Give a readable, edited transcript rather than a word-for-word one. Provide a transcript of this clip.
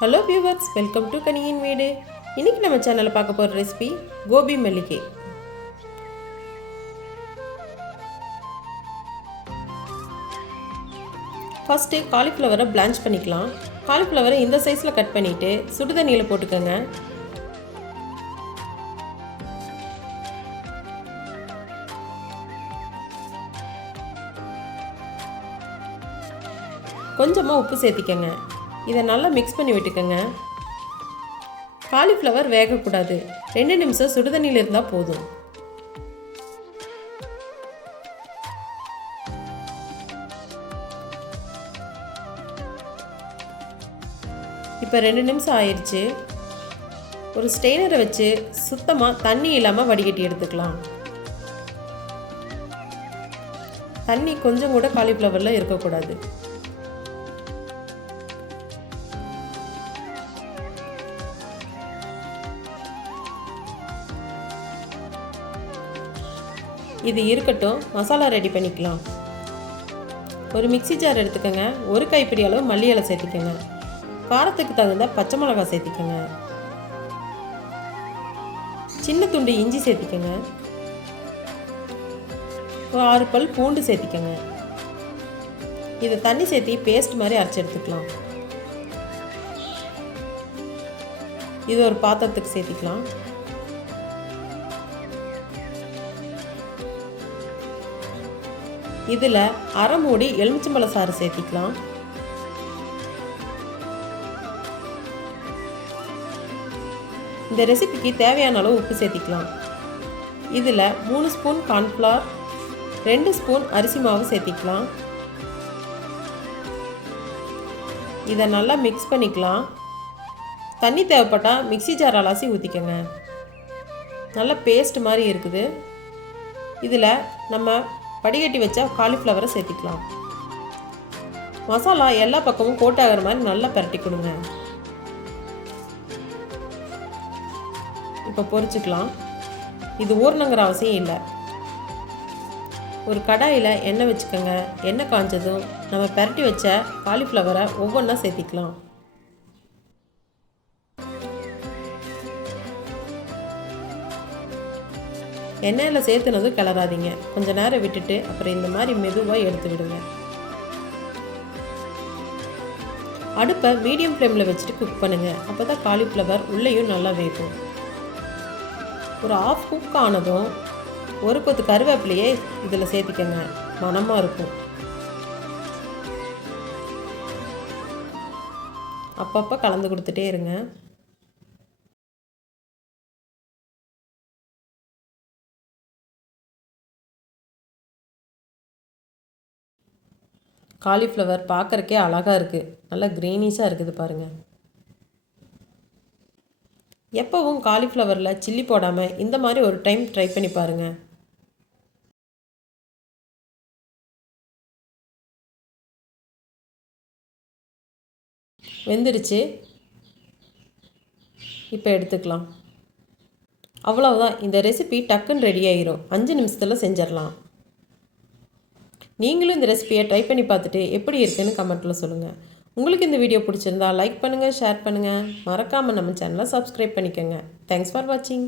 Hello viewers, welcome to கனியின் வீடு. இன்றைக்கி நம்ம சேனலில் பார்க்க போகிற ரெசிபி கோபி மல்லிகை. ஃபஸ்ட்டு காலிஃப்ளவரை பிளான்ச் பண்ணிக்கலாம். காலிஃப்ளவரை இந்த சைஸில் கட் பண்ணிவிட்டு சுடுதண்ணியில் போட்டுக்கோங்க. கொஞ்சமாக உப்பு சேர்த்திக்கங்க. இதை நல்லா மிக்ஸ் பண்ணி விட்டுக்கோங்க. காலிஃப்ளவர் வேகக்கூடாது, 2 நிமிஷம் சுடுதண்ணியில் இருந்தால் போதும். இப்போ 2 நிமிஷம் ஆயிடுச்சு. ஒரு ஸ்டெய்னரை வச்சு சுத்தமாக தண்ணி இல்லாமல் வடிகட்டி எடுத்துக்கலாம். தண்ணி கொஞ்சம் கூட காலிஃப்ளவரில் இருக்கக்கூடாது. இது இருக்கட்டும், மசாலா ரெடி பண்ணிக்கலாம். ஒரு மிக்ஸி ஜார் எடுத்துக்கோங்க. ஒரு கைப்பிடி அளவு மல்லி இலை சேர்த்திக்கோங்க. காரத்துக்கு தகுந்த பச்சை மிளகாய் சேர்த்திக்கோங்க. சின்ன துண்டு இஞ்சி சேர்த்திக்கோங்க. ஒரு 6 பல் பூண்டு சேர்த்திக்கோங்க. இதை தண்ணி சேர்த்தி பேஸ்ட் மாதிரி அரைச்சி எடுத்துக்கலாம். இது ஒரு பாத்திரத்துக்கு சேர்த்திக்கலாம். இதில் அரை மூடி எலுமிச்சம்பழ சாறு சேர்த்திக்கலாம். இந்த ரெசிபிக்கு தேவையான அளவு உப்பு சேர்த்திக்கலாம். இதில் 3 ஸ்பூன் கார்ன்ஃப்ளவர், 2 ஸ்பூன் அரிசி மாவு சேர்த்திக்கலாம். இதை நல்லா மிக்ஸ் பண்ணிக்கலாம். தண்ணி தேவைப்பட்டால் மிக்ஸி ஜார் அலாசி ஊற்றிக்கோங்க. நல்லா பேஸ்ட் மாதிரி இருக்குது. இதில் நம்ம வடிகட்டி வச்சா காலிஃப்ளவரை சேர்த்திக்கலாம். மசாலா எல்லா பக்கமும் கோட் ஆகிற மாதிரி நல்லா பரட்டி கொடுங்க. இப்போ பொரிச்சுக்கலாம். இது ஊறணுங்கிற அவசியம் இல்லை. ஒரு கடாயில் எண்ணெய் வச்சுக்கோங்க. எண்ணெய் காஞ்சதும் நம்ம பரட்டி வச்ச காலிஃப்ளவரை ஒவ்வொன்றா சேர்த்திக்கலாம். எண்ணெயில் சேர்த்துனதும் கிளறாதீங்க. கொஞ்சம் நேரம் விட்டுட்டு அப்புறம் இந்த மாதிரி மெதுவாக எடுத்து விடுங்க. அடுப்பை மீடியம் ஃப்ளேமில் வச்சுட்டு குக் பண்ணுங்கள். அப்போ தான் காலிஃப்ளவர் உள்ளேயும் நல்லா வேகும். ஒரு ½ குக் ஆனதும் ஒரு கொத்து கருவேப்பிலையே இதில் சேர்த்திக்கங்க. மணமாக இருக்கும். அப்பப்போ கலந்து கொடுத்துட்டே இருங்க. காலிஃப்ளவர் பார்க்குறக்கே அழகாக இருக்குது. நல்லா க்ரீனிஷாக இருக்குது பாருங்கள். எப்போவும் காலிஃப்ளவரில் சில்லி போடாமல் இந்த மாதிரி ஒரு டைம் ட்ரை பண்ணி பாருங்கள். வெந்துடுச்சு. இப்போ எடுத்துக்கலாம். அவ்வளவுதான். இந்த ரெசிபி டக்குன்னு ரெடி ஆகிரும். 5 நிமிஷத்தில் செஞ்சிடலாம். நீங்களும் இந்த ரெசிபியை ட்ரை பண்ணி பார்த்துட்டு எப்படி இருக்குன்னு கமெண்ட்டில் சொல்லுங்கள். உங்களுக்கு இந்த வீடியோ பிடிச்சிருந்தா லைக் பண்ணுங்கள், ஷேர் பண்ணுங்கள். மறக்காமல் நம்ம சேனலை சப்ஸ்கிரைப் பண்ணிக்கோங்க. தேங்க்ஸ் ஃபார் வாட்சிங்.